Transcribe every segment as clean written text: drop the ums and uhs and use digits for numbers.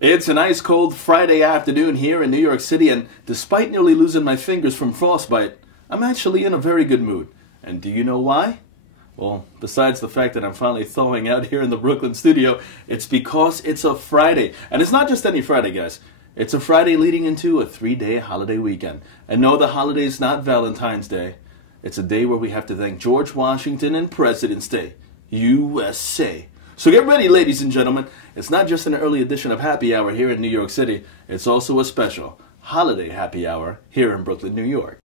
It's an ice cold Friday afternoon here in New York City, and despite nearly losing my fingers from frostbite, I'm actually in a very good mood. And do you know why? Well, besides the fact that I'm finally thawing out here in the Brooklyn studio, it's because it's a Friday. And it's not just any Friday, guys. It's a Friday leading into a 3-day holiday weekend. And no, the holiday's not Valentine's Day. It's a day where we have to thank George Washington and President's Day, USA. So get ready, ladies and gentlemen. It's not just an early edition of Happy Hour here in New York City. It's also a special holiday happy hour here in Brooklyn, New York.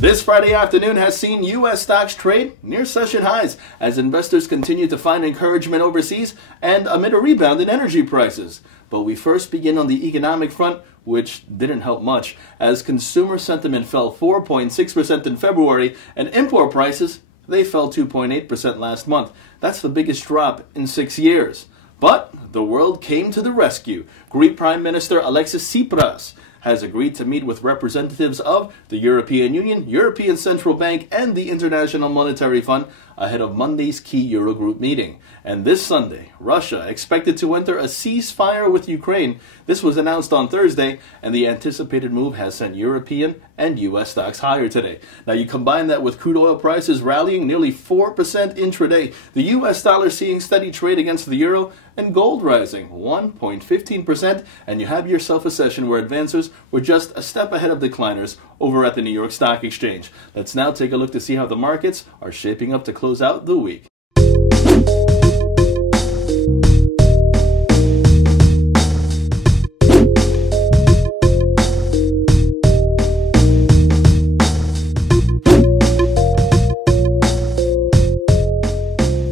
This Friday afternoon has seen U.S. stocks trade near session highs as investors continue to find encouragement overseas and amid a rebound in energy prices. But we first begin on the economic front, which didn't help much, as consumer sentiment fell 4.6% in February and import prices, they fell 2.8% last month. That's the biggest drop in 6 years. But the world came to the rescue. Greek Prime Minister Alexis Tsipras has agreed to meet with representatives of the European Union, European Central Bank, and the International Monetary Fund ahead of Monday's key Eurogroup meeting. And this Sunday, Russia expected to enter a ceasefire with Ukraine. This was announced on Thursday, and the anticipated move has sent European and U.S. stocks higher today. Now, you combine that with crude oil prices rallying nearly 4% intraday, the U.S. dollar seeing steady trade against the euro, and gold rising 1.15%, and you have yourself a session where advancers were just a step ahead of decliners over at the New York Stock Exchange. Let's now take a look to see how the markets are shaping up to close out the week.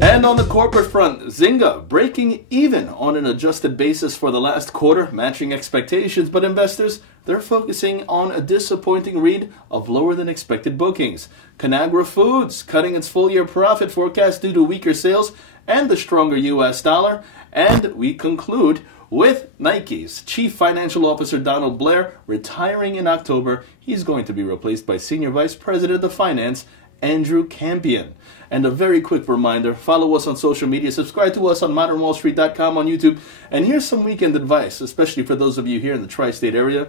And on the corporate front, Zynga breaking even on an adjusted basis for the last quarter, matching expectations, but investors, they're focusing on a disappointing read of lower than expected bookings. Conagra Foods cutting its full year profit forecast due to weaker sales and the stronger U.S. dollar. And we conclude with Nike's Chief Financial Officer Donald Blair retiring in October. He's going to be replaced by Senior Vice President of Finance Andrew Campion. And a very quick reminder, follow us on social media, subscribe to us on modernwallstreet.com on YouTube, and here's some weekend advice, especially for those of you here in the tri-state area.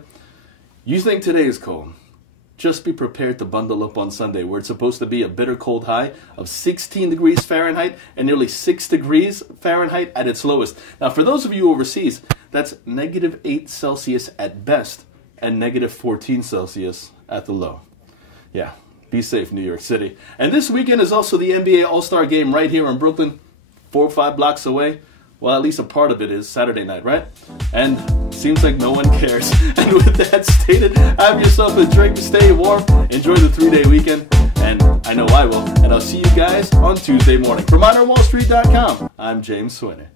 You think today is cold? Just be prepared to bundle up on Sunday, where it's supposed to be a bitter cold high of 16 degrees Fahrenheit and nearly 6 degrees Fahrenheit at its lowest. Now, for those of you overseas, that's -8 Celsius at best and -14 Celsius at the low. Yeah. Be safe, New York City. And this weekend is also the NBA All-Star Game right here in Brooklyn, 4 or 5 blocks away. Well, at least a part of it is Saturday night, right? And seems like no one cares. And with that stated, have yourself a drink, stay warm, enjoy the 3-day weekend, and I know I will. And I'll see you guys on Tuesday morning. For ModernWallStreet.com, I'm James Swinney.